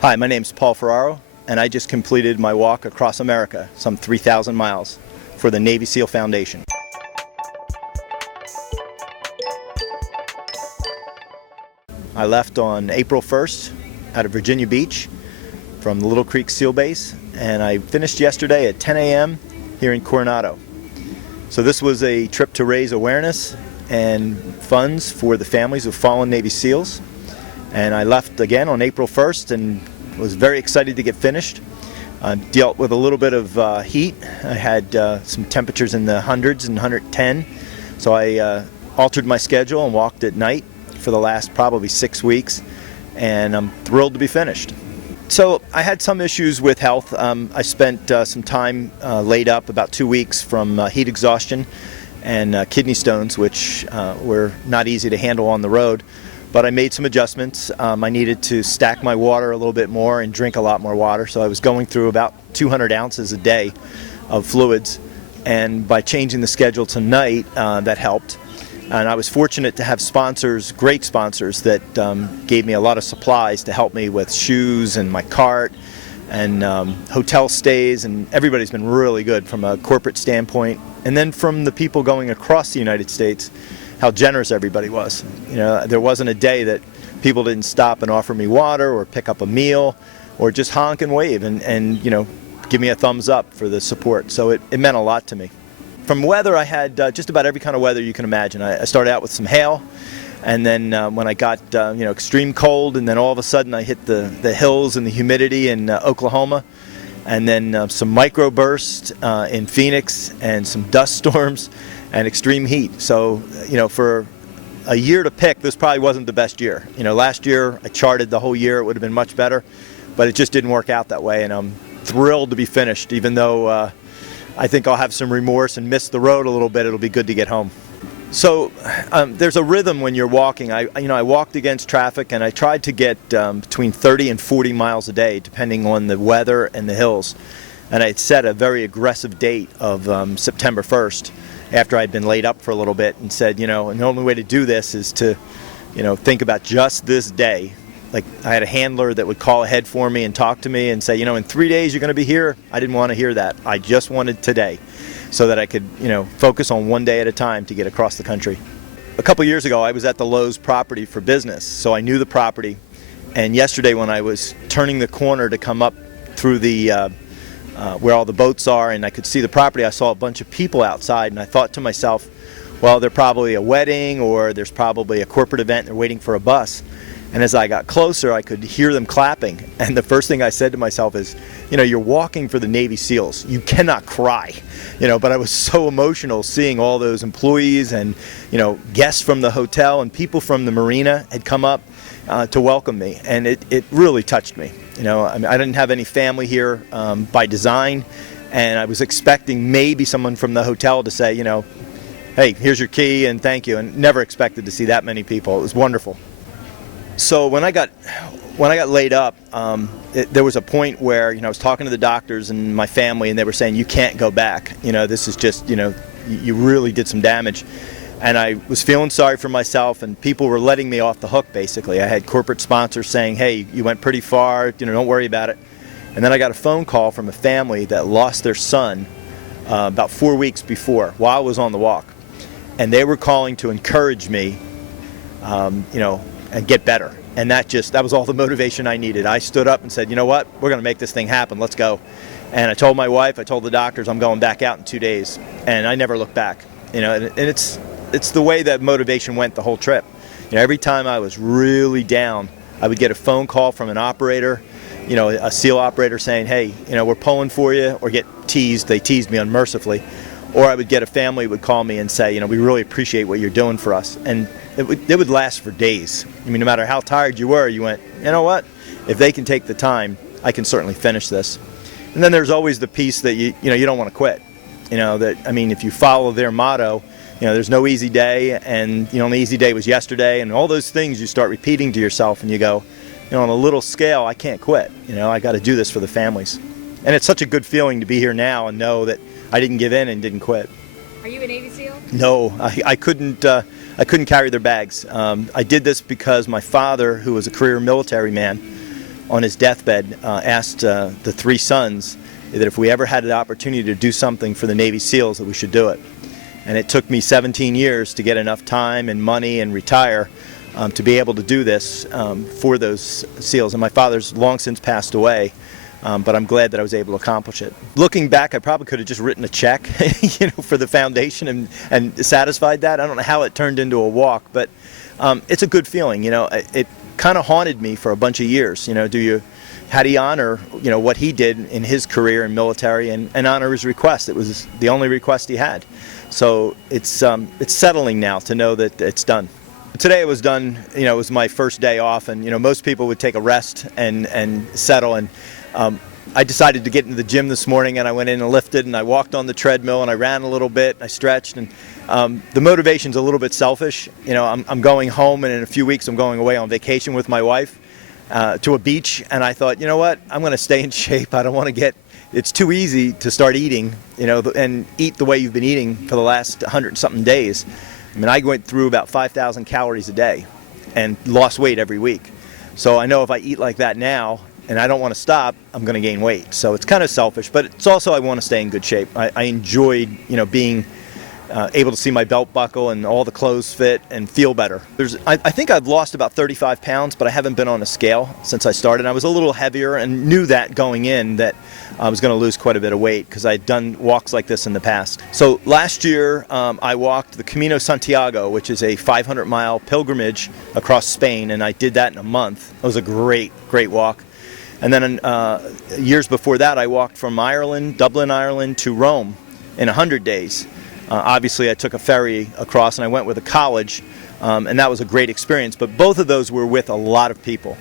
Hi, my name's Paul Ferraro, and I just completed my walk across America, some 3,000 miles, for the Navy SEAL Foundation. I left on April 1st out of Virginia Beach from the Little Creek SEAL Base, and I finished yesterday at 10 a.m. here in Coronado. So this was a trip to raise awareness and funds for the families of fallen Navy SEALs. And I left again on April 1st and was very excited to get finished. Dealt with a little bit of heat. I had some temperatures in the hundreds and 110. So I altered my schedule and walked at night for the last probably 6 weeks. And I'm thrilled to be finished. So I had some issues with health. I spent some time laid up, about 2 weeks, from heat exhaustion and kidney stones, which were not easy to handle on the road. But I made some adjustments. I needed to stack my water a little bit more and drink a lot more water. So I was going through about 200 ounces a day of fluids. And by changing the schedule tonight, that helped. And I was fortunate to have sponsors, great sponsors, that gave me a lot of supplies to help me with shoes and my cart and hotel stays. And everybody's been really good from a corporate standpoint. And then from the people going across the United States, how generous everybody was. You know, there wasn't a day that people didn't stop and offer me water or pick up a meal or just honk and wave and you know, give me a thumbs up for the support. So it meant a lot to me. From weather, I had just about every kind of weather you can imagine. I started out with some hail, and then when I got you know, extreme cold, and then all of a sudden I hit the hills and the humidity in Oklahoma, and then some microbursts in Phoenix, and some dust storms and extreme heat. So, you know, for a year to pick, this probably wasn't the best year. You know, last year I charted the whole year. It would have been much better, but it just didn't work out that way, and I'm thrilled to be finished, even though I think I'll have some remorse and miss the road a little bit. It'll be good to get home. So there's a rhythm when you're walking. I walked against traffic, and I tried to get between 30 and 40 miles a day, depending on the weather and the hills. And I had set a very aggressive date of September 1st, after I'd been laid up for a little bit, and said, you know, and the only way to do this is to, you know, think about just this day. Like, I had a handler that would call ahead for me and talk to me and say, you know, in 3 days you're going to be here. I didn't want to hear that. I just wanted today, so that I could, you know, focus on one day at a time to get across the country. A couple years ago, I was at the Lowe's property for business, so I knew the property. And yesterday, when I was turning the corner to come up through the where all the boats are, and I could see the property, I saw a bunch of people outside, and I thought to myself, well, they're probably a wedding, or there's probably a corporate event, and they're waiting for a bus. And as I got closer, I could hear them clapping. And the first thing I said to myself is, you know, you're walking for the Navy SEALs. You cannot cry, you know, but I was so emotional seeing all those employees and, you know, guests from the hotel and people from the marina had come up to welcome me. And it really touched me. You know, I mean, I didn't have any family here by design. And I was expecting maybe someone from the hotel to say, you know, hey, here's your key and thank you. And never expected to see that many people. It was wonderful. So when I got laid up, there was a point where, you know, I was talking to the doctors and my family, and they were saying, you can't go back. You know, this is just, you know, you really did some damage. And I was feeling sorry for myself, and people were letting me off the hook, basically. I had corporate sponsors saying, hey, you went pretty far, you know, don't worry about it. And then I got a phone call from a family that lost their son about 4 weeks before, while I was on the walk. And they were calling to encourage me, you know, and get better. And that was all the motivation I needed. I stood up and said, you know what, we're going to make this thing happen, let's go. And I told my wife, I told the doctors, I'm going back out in 2 days. And I never looked back. You know, and it's the way that motivation went the whole trip. You know, every time I was really down, I would get a phone call from an operator, you know, a SEAL operator saying, hey, you know, we're pulling for you, or get teased. They teased me unmercifully. Or I would get a family would call me and say, you know, we really appreciate what you're doing for us. And it would last for days. I mean, no matter how tired you were, you went, you know what? If they can take the time, I can certainly finish this. And then there's always the piece that you don't want to quit. You know, that, I mean, if you follow their motto, you know, there's no easy day, and, you know, the easy day was yesterday, and all those things you start repeating to yourself, and you go, you know, on a little scale, I can't quit. You know, I got to do this for the families. And it's such a good feeling to be here now and know that I didn't give in and didn't quit. Are you a Navy SEAL? No, I couldn't carry their bags. I did this because my father, who was a career military man, on his deathbed, asked the three sons that if we ever had the opportunity to do something for the Navy SEALs, that we should do it. And it took me 17 years to get enough time and money and retire to be able to do this for those SEALs. And my father's long since passed away, but I'm glad that I was able to accomplish it. Looking back, I probably could have just written a check, for the foundation and satisfied that. I don't know how it turned into a walk, but it's a good feeling. It kind of haunted me for a bunch of years. How do you honor, what he did in his career in military and honor his request? It was the only request he had. So it's settling now to know that it's done. Today it was done, it was my first day off, and most people would take a rest and settle, and I decided to get into the gym this morning, and I went in and lifted, and I walked on the treadmill, and I ran a little bit, I stretched, and the motivation's a little bit selfish. I'm going home, and in a few weeks I'm going away on vacation with my wife to a beach, and I thought, what, I'm going to stay in shape. I don't want to it's too easy to start eating, and eat the way you've been eating for the last 100-something days. I went through about 5,000 calories a day and lost weight every week. So I know if I eat like that now and I don't want to stop, I'm going to gain weight. So it's kind of selfish, but it's also I want to stay in good shape. I enjoyed, being able to see my belt buckle and all the clothes fit and feel better. I think I've lost about 35 pounds, but I haven't been on a scale since I started. I was a little heavier and knew that going in that I was going to lose quite a bit of weight because I'd done walks like this in the past. So last year I walked the Camino Santiago, which is a 500-mile pilgrimage across Spain, and I did that in a month. It was a great walk. And then years before that I walked from Dublin, Ireland to Rome in 100 days. Obviously I took a ferry across and I went with a college, and that was a great experience, but both of those were with a lot of people.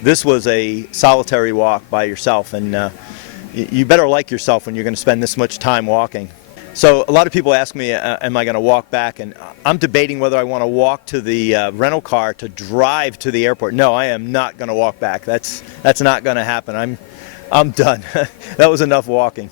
This was a solitary walk by yourself, and you better like yourself when you're going to spend this much time walking. So a lot of people ask me, am I going to walk back? And I'm debating whether I want to walk to the rental car to drive to the airport. No, I am not going to walk back. That's not going to happen. I'm done. That was enough walking.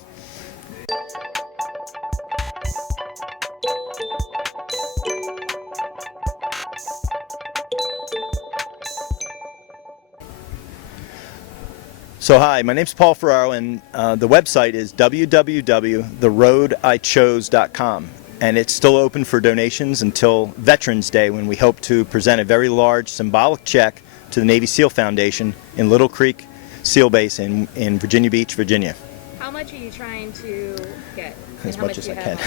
So hi, my name's Paul Ferraro, and the website is www.theroadichose.com, and it's still open for donations until Veterans Day, when we hope to present a very large symbolic check to the Navy SEAL Foundation in Little Creek SEAL Base in Virginia Beach, Virginia. How much are you trying to get? As much as I can.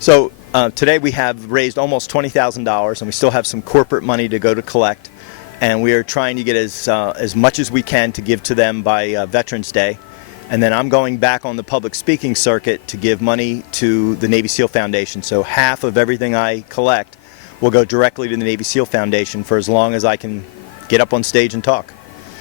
So today we have raised almost $20,000, and we still have some corporate money to go to collect. And we are trying to get as much as we can to give to them by Veterans Day. And then I'm going back on the public speaking circuit to give money to the Navy SEAL Foundation. So half of everything I collect will go directly to the Navy SEAL Foundation for as long as I can get up on stage and talk.